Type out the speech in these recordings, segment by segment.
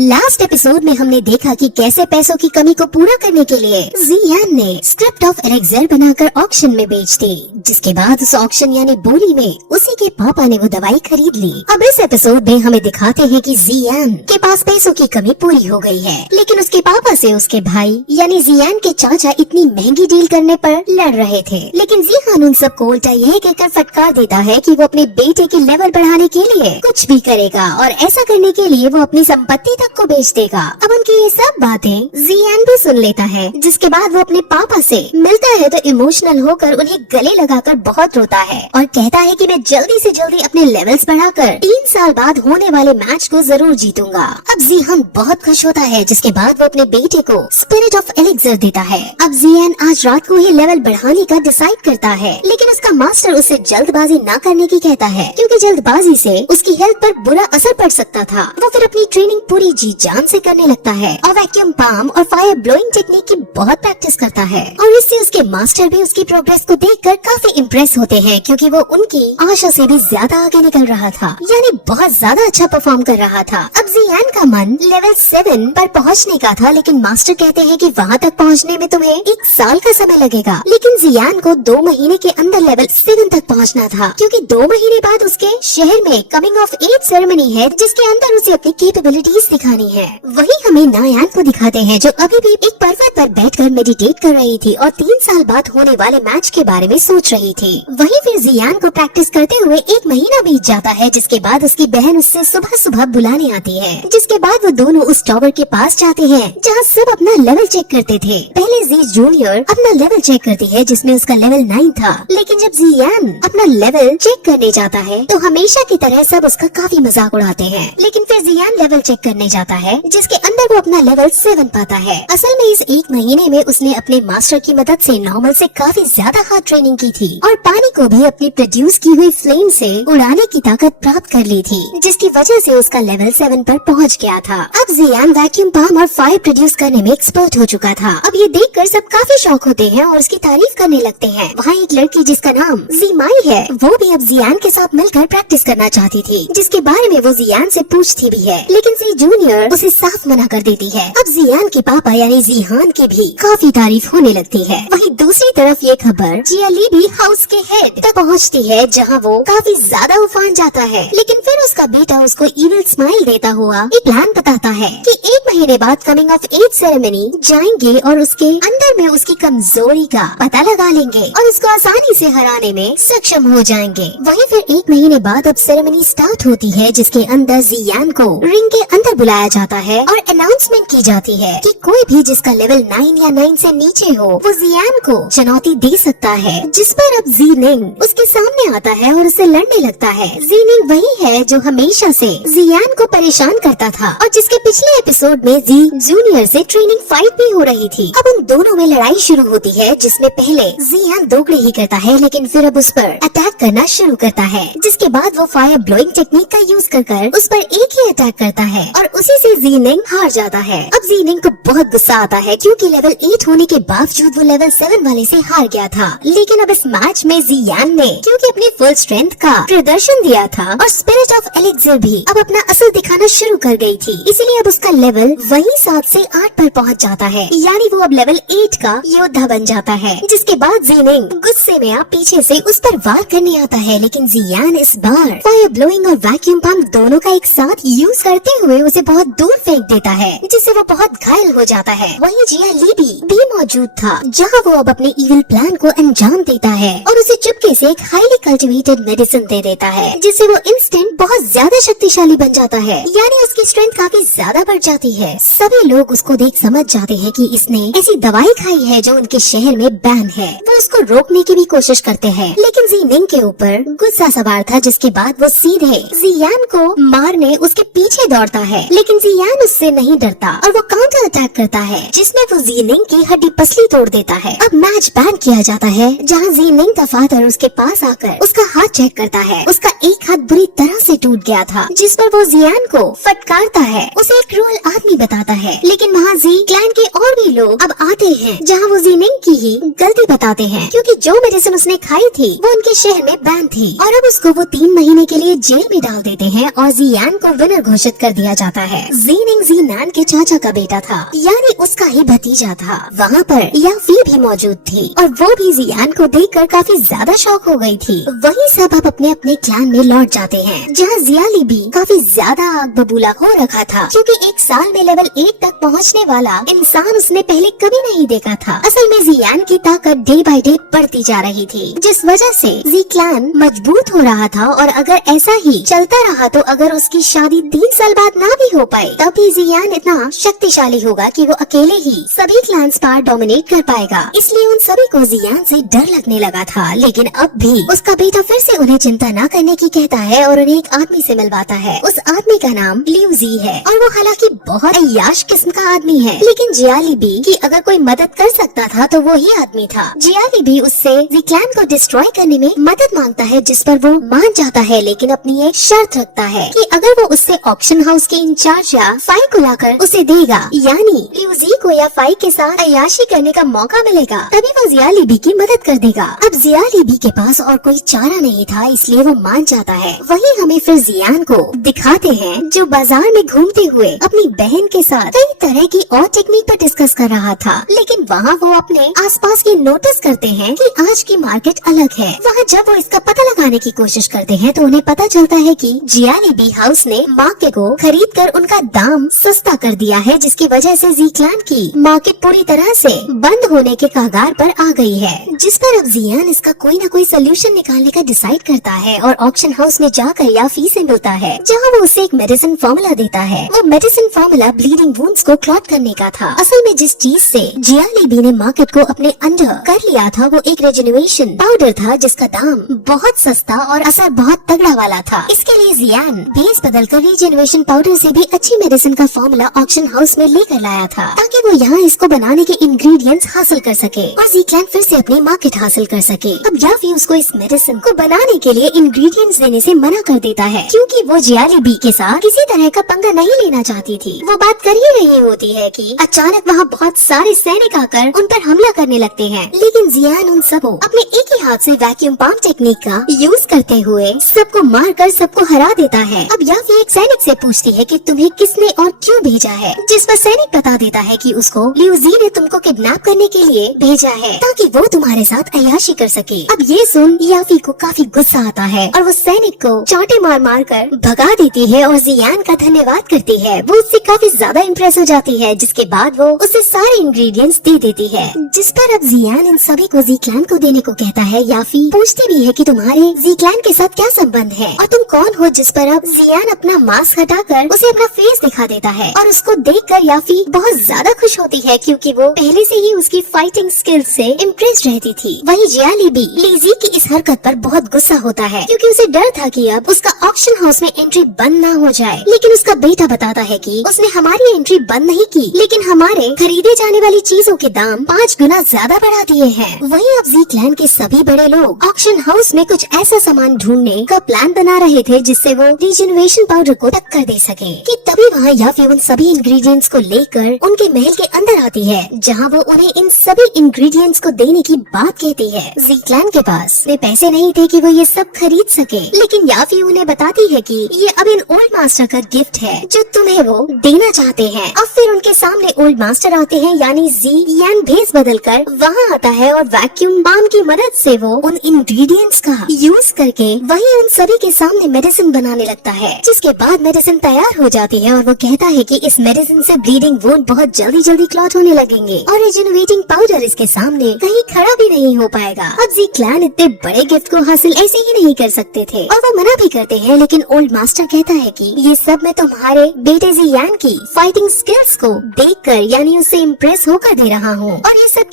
Last episode में हमने देखा कि कैसे पैसों की कमी को पूरा करने के लिए जियान ने स्क्रिप्ट ऑफ एलेक्जेर बनाकर ऑक्शन में बेच दी, जिसके बाद उस ऑक्शन यानी बोली में उसी के पापा ने वो दवाई खरीद ली। अब इस एपिसोड में हमें दिखाते हैं कि जियान के पास पैसों की कमी पूरी हो गई है, लेकिन उसके पापा से उसके भाई यानी जियान के चाचा इतनी महंगी डील करने पर लड़ रहे थे। लेकिन जियान उन सबको उल्टा यह कहकर फटकार देता है कि वो अपने बेटे के लेवल बढ़ाने के लिए कुछ भी करेगा और ऐसा करने के लिए वो अपनी संपत्ति तक को बेच देगा। अब उनकी ये सब बातें जियान भी सुन लेता है, जिसके बाद वो अपने पापा से मिलता है तो इमोशनल होकर उन्हें गले लगाकर बहुत रोता है और कहता है कि मैं जल्दी से जल्दी अपने लेवल्स बढ़ाकर 3 साल बाद होने वाले मैच को जरूर जीतूंगा। अब जियान बहुत खुश होता है, जिसके बाद वो अपने बेटे को स्पिरिट ऑफ एलेक्जेर देता है। अब जियान आज रात को ही लेवल बढ़ाने का डिसाइड करता है, लेकिन उसका मास्टर उसे जल्दबाजी न करने की कहता है, क्योंकि जल्दबाजी से उसकी हेल्थ पर बुरा असर पड़ सकता था। वो फिर अपनी ट्रेनिंग पूरी जी जान से करने लगता है और वैक्यूम पाम और फायर ब्लोइंग टेक्निक की बहुत प्रैक्टिस करता है और इससे उसके मास्टर भी उसकी प्रोग्रेस को देखकर काफी इम्प्रेस होते हैं, क्योंकि वो उनकी आशा से भी ज्यादा आगे निकल रहा था, यानी बहुत ज्यादा अच्छा परफॉर्म कर रहा था। अब जियान का मन लेवल 7 पर पहुंचने का था, लेकिन मास्टर कहते हैं कि वहां तक पहुंचने में तुम्हें 1 साल का समय लगेगा। लेकिन जियान को 2 महीने के अंदर लेवल 7 तक पहुंचना था, क्योंकि 2 महीने बाद उसके शहर में कमिंग ऑफ एज सेरेमनी है, जिसके अंदर उसे अपनी कैपेबिलिटीज दिखानी है। वही हमें नायान को दिखाते हैं, जो अभी भी एक पर्वत पर बैठकर मेडिटेट कर रही थी और 3 साल बाद होने वाले मैच के बारे में सोच रही थी। वहीं फिर जियान को प्रैक्टिस करते हुए 1 महीना बीत जाता है, जिसके बाद उसकी बहन उससे सुबह सुबह बुलाने आती है, जिसके बाद वो दोनों उस टावर के पास जाते हैं जहाँ सब अपना लेवल चेक करते थे। पहले जी जूनियर अपना लेवल चेक करती है, जिसमें उसका लेवल 9 था, लेकिन जब जियान अपना लेवल चेक करने जाता है तो हमेशा की तरह सब उसका काफी मजाक उड़ाते हैं। लेकिन फिर जियान लेवल चेक करने जाता है, जिसके अंदर वो अपना लेवल 7 पाता है। असल में इस 1 महीने में उसने अपने मास्टर की मदद से नॉर्मल से काफी ज्यादा हार्ड ट्रेनिंग की थी और पानी को भी अपनी प्रोड्यूस की हुई फ्लेम से उड़ाने की ताकत प्राप्त कर ली थी, जिसकी वजह से उसका लेवल 7 पर पहुंच गया था। अब जियान वैक्यूम पाम और फायर प्रोड्यूस करने में एक्सपर्ट हो चुका था। अब ये देखकर सब काफी शौक होते हैं और उसकी तारीफ करने लगते हैं। वहाँ एक लड़की जिसका नाम जीमाई है, वो भी अब जियान के साथ मिलकर प्रैक्टिस करना चाहती थी, जिसके बारे में वो जियान से पूछती भी है, लेकिन जी जूनियर उसे साफ मना कर देती है। अब जियान के पापा यानी जिहान की भी काफी तारीफ होने लगती है। वहीं दूसरी तरफ ये खबर जियाली भी हाउस के हेड तक पहुंचती है, जहां वो काफी ज्यादा उफान जाता है। लेकिन फिर उसका बेटा उसको इविल स्माइल देता हुआ एक प्लान बताता है कि 1 महीने बाद कमिंग ऑफ एज सेरेमनी जाएंगे और उसके अंदर में उसकी कमजोरी का पता लगा लेंगे और उसको आसानी से हराने में सक्षम हो जाएंगे। वहीं फिर 1 महीने बाद अब सेरेमनी स्टार्ट होती है, जिसके अंदर जियान को रिंग के अंदर बुलाया जाता है और अनाउंसमेंट की जाती है कि कोई भी जिसका लेवल 9 या 9 से नीचे हो वो जियान को चुनौती दे सकता है। जिस पर अब जीनिंग उसके सामने आता है और उससे लड़ने लगता है। जीनिंग वही है जो हमेशा से जियान को परेशान करता था और जिसके पिछले एपिसोड में जी जूनियर से ट्रेनिंग फाइट भी हो रही थी। अब उन दोनों में लड़ाई शुरू होती है, जिसमें पहले जियान दोगले ही करता है, लेकिन फिर अब उस पर अटैक करना शुरू करता है, जिसके बाद वो फायर ब्लोइंग टेक्निक का यूज कर उस पर एक ही अटैक करता है और उसी से जीनिंग हार जाता है। अब जीनिंग को बहुत गुस्सा आता है, क्योंकि लेवल 8 होने के बावजूद वो लेवल 7 वाले से हार गया था। लेकिन अब इस मैच में जियान ने क्योंकि अपनी फुल स्ट्रेंथ का प्रदर्शन दिया था और स्पिरिट ऑफ एलेक्जेर भी अब अपना असर दिखाना शुरू कर गई थी, इसलिए अब उसका लेवल वही 7 से 8 पर पहुंच जाता है, यानी वो अब लेवल 8 का योद्धा बन जाता है। जिसके बाद जीनिंग गुस्से में आप पीछे से उस पर वार करने आता है, लेकिन जियान इस बार फायर ब्लोइंग और वैक्यूम पंप दोनों का एक साथ यूज करते हुए उसे बहुत दूर फेंक देता है, जिससे वो बहुत घायल हो जाता है। वहीं जियाली भी मौजूद था, जहां वो अब अपने इविल प्लान को अंजाम देता है और उसे चुपके से एक हाईली कल्टिवेटेड मेडिसिन दे देता है, जिससे वो इंस्टेंट बहुत ज्यादा शक्तिशाली बन जाता है, यानी उसकी स्ट्रेंथ काफी ज्यादा बढ़ जाती है। सभी लोग उसको देख समझ जाते हैं कि इसने ऐसी दवाई खाई है जो उनके शहर में बैन है। वो उसको रोकने की भी कोशिश करते हैं, लेकिन जीनिंग के ऊपर गुस्सा सवार था, जिसके बाद वो सीधे जियान को मारने उसके पीछे दौड़ता है, लेकिन जियान उससे नहीं डरता और वो काउंटर अटैक करता है, जिसमें वो जीनिंग की हड्डी पसली तोड़ देता है। अब मैच बैन किया जाता है, जहाँ जीनिंग का फादर उसके पास आकर उसका हाथ चेक करता है। उसका एक हाथ बुरी तरह से टूट गया था, जिस पर वो जियान को फटकारता है, उसे एक क्रूअल आदमी बताता है। लेकिन वहाँ जी क्लैन के और भी लोग अब आते हैं, जहाँ वो जीनिंग की ही गलती बताते हैं, क्योंकि जो मेडिसिन उसने खाई थी वो उनके शहर में बैन थी और अब उसको वो 3 महीने के लिए जेल में डाल देते हैं और जियान को विनर घोषित कर दिया जाता जाता है। जीनिंग जीनान के चाचा का बेटा था, यानी उसका ही भतीजा था। वहाँ पर याफी भी मौजूद थी और वो भी जियान को देखकर काफी ज्यादा शॉक हो गई थी। वही सब अब अपने अपने क्लैन में लौट जाते हैं, जहाँ जियाली भी काफी ज्यादा आग बबूला हो रखा था, क्योंकि एक साल में लेवल 1 तक पहुँचने वाला इंसान उसने पहले कभी नहीं देखा था। असल में जियान की ताकत डे बाय डे बढ़ती जा रही थी, जिस वजह से जी क्लैन मजबूत हो रहा था। और अगर ऐसा ही चलता रहा तो अगर उसकी शादी 3 साल बाद ना भी हो पाए, तब भी जियान इतना शक्तिशाली होगा कि वो अकेले ही सभी क्लैंस पर डोमिनेट कर पाएगा। इसलिए उन सभी को जियान से डर लगने लगा था। लेकिन अब भी उसका बेटा फिर से उन्हें चिंता न करने की कहता है और उन्हें एक आदमी से मिलवाता है। उस आदमी का नाम लियू जी है और वो हालांकि बहुत अय्याश किस्म का आदमी है, लेकिन जियाली भी की अगर कोई मदद कर सकता था तो वो ही आदमी था। जियाली भी उससे जी क्लैन को डिस्ट्रॉय करने में मदद मांगता है, जिस पर वो मान जाता है, लेकिन अपनी एक शर्त रखता है कि अगर वो उससे ऑक्शन हाउस के इंचार्ज या फाई को लाकर उसे देगा, यानी लियू जी को या फाई के साथ अय्याशी करने का मौका मिलेगा, तभी वो जियाली की मदद कर देगा। अब जियाली के पास और कोई चारा नहीं था, इसलिए वो मान जाता है। वही हमें फिर जियान को दिखाते हैं, जो बाजार में घूमते हुए अपनी बहन के साथ कई तरह की और टेक्निक पर डिस्कस कर रहा था। लेकिन वहाँ वो अपने आसपास की नोटिस करते हैं कि आज की मार्केट अलग है। वहाँ जब वो इसका पता लगाने की कोशिश करते हैं तो उन्हें पता चलता है कि जियाली हाउस ने मार्केट को खरीद कर उनका दाम सस्ता कर दिया है, जिसकी वजह से जी क्लैन की मार्केट पूरी तरह से बंद होने के कगार पर आ गई है। जिस पर अब जियान इसका कोई न कोई सोल्यूशन निकालने का डिसाइड करता है और ऑक्शन हाउस में जाकर याफी से मिलता है, जहाँ वो उसे एक मेडिसिन फॉर्मूला देता है। वो मेडिसिन फॉर्मूला ब्लीडिंग वुंड्स को क्लॉट करने का था। असल में जिस चीज से जियाली ने मार्केट को अपने अंडर कर लिया था वो एक रेजुनेशन पाउडर था, जिसका दाम बहुत सस्ता और असर बहुत तगड़ा वाला था। इसके लिए जियान बेस बदल कर रीजेनरेशन पाउडर से भी अच्छी मेडिसिन का फॉर्मूला ऑक्शन हाउस में लेकर लाया था, ताकि वो यहाँ इसको बनाने के इंग्रेडिएंट्स हासिल कर सके और जी क्लैन फिर से अपनी मार्केट हासिल कर सके। अब याफी उसको इस मेडिसिन को बनाने के लिए इंग्रेडिएंट्स देने से मना कर देता है, क्योंकि वो जियाली के साथ किसी तरह का पंगा नहीं लेना चाहती थी। वो बात कर ही रही होती है कि अचानक वहाँ बहुत सारे सैनिक आकर उन पर हमला करने लगते हैं, लेकिन जियान उन सबको अपने एक ही हाथ से वैक्यूम पंप टेक्निक का यूज करते हुए सबको मार कर सबको हरा देता है। अब याफी एक सैनिक से पूछती है कि तुम्हें किसने और क्यों भेजा है, जिस पर सैनिक बता देता है कि उसको लियू जी ने तुमको किडनैप करने के लिए भेजा है, ताकि वो तुम्हारे साथ अय्याशी कर सके। अब ये सुन याफी को काफी गुस्सा आता है और वो सैनिक को चांटे मार मार कर भगा देती है और जियान का धन्यवाद करती है। वो उससे काफी ज्यादा इम्प्रेस हो जाती है, जिसके बाद वो उसे सारे इंग्रेडिएंट्स दे देती है, जिस पर अब जियान इन सभी को जी क्लैन को देने को कहता है। याफी पूछती भी है कि तुम्हारे जी क्लैन के साथ क्या संबंध है और तुम कौन हो, जिस पर अब जियान अपना मास्क हटाकर उसे अपना फेस दिखा देता है और उसको देखकर याफी बहुत ज्यादा खुश होती है, क्योंकि वो पहले से ही उसकी फाइटिंग स्किल्स से इम्प्रेस रहती थी। वही जियाली भी लीजी की इस हरकत पर बहुत गुस्सा होता है, क्योंकि उसे डर था कि अब उसका ऑक्शन हाउस में एंट्री बंद ना हो जाए। लेकिन उसका बेटा बताता है कि उसने हमारी एंट्री बंद नहीं की, लेकिन हमारे खरीदे जाने वाली चीजों के दाम 5 गुना ज्यादा बढ़ा दिए हैं। वहीं अब जी क्लैन के सभी बड़े लोग ऑक्शन हाउस में कुछ ऐसा सामान ढूंढने का प्लान बना रहे थे, जिससे वो रीजनरेशन पाउडर को टक्कर दे सके। कि तभी वहाँ याफी उन सभी इंग्रेडिएंट्स को लेकर उनके महल के अंदर आती है, जहाँ वो उन्हें इन सभी इंग्रेडिएंट्स को देने की बात कहती है। जी क्लैन के पास वे पैसे नहीं थे कि वो ये सब खरीद सके, लेकिन याफी उन्हें बताती है कि ये अब इन ओल्ड मास्टर का गिफ्ट है जो तुम्हें वो देना चाहते हैं। अब फिर उनके सामने ओल्ड मास्टर आते हैं, यानी जियान भेस बदलकर वहाँ आता है और वैक्यूम पंप की मदद से वो उन इंग्रेडिएंट्स का यूज करके वही उन सभी के सामने मेडिसिन बनाने लगता है, जिसके बाद मेडिसिन तैयार हो जाती है और वो कहता है कि इस मेडिसिन से ब्लीडिंग वुंड बहुत जल्दी क्लॉट होने लगेंगे और रिजेनरेटिंग पाउडर इसके सामने कहीं खड़ा भी नहीं हो पाएगा। अब जी क्लैन इतने बड़े गिफ्ट को हासिल ऐसे ही नहीं कर सकते थे और वो मना भी करते हैं, लेकिन ओल्ड मास्टर कहता है कि ये सब मैं तुम्हारे बेटे जियान की फाइटिंग स्किल्स को देखकर यानी उससे इम्प्रेस होकर दे रहा हूँ। और ये सब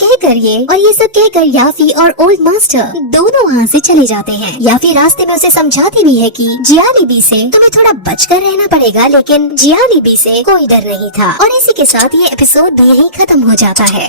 कहकर याफी और ओल्ड मास्टर दोनों वहाँ से चले जाते हैं। याफी रास्ते में उसे समझाती भी है कि जियाली से तुम्हें थोड़ा बचकर रहना पड़ेगा, लेकिन जियाली से कोई डर नहीं था। और इसी के साथ ये एपिसोड भी यहीं खत्म हो जाता है।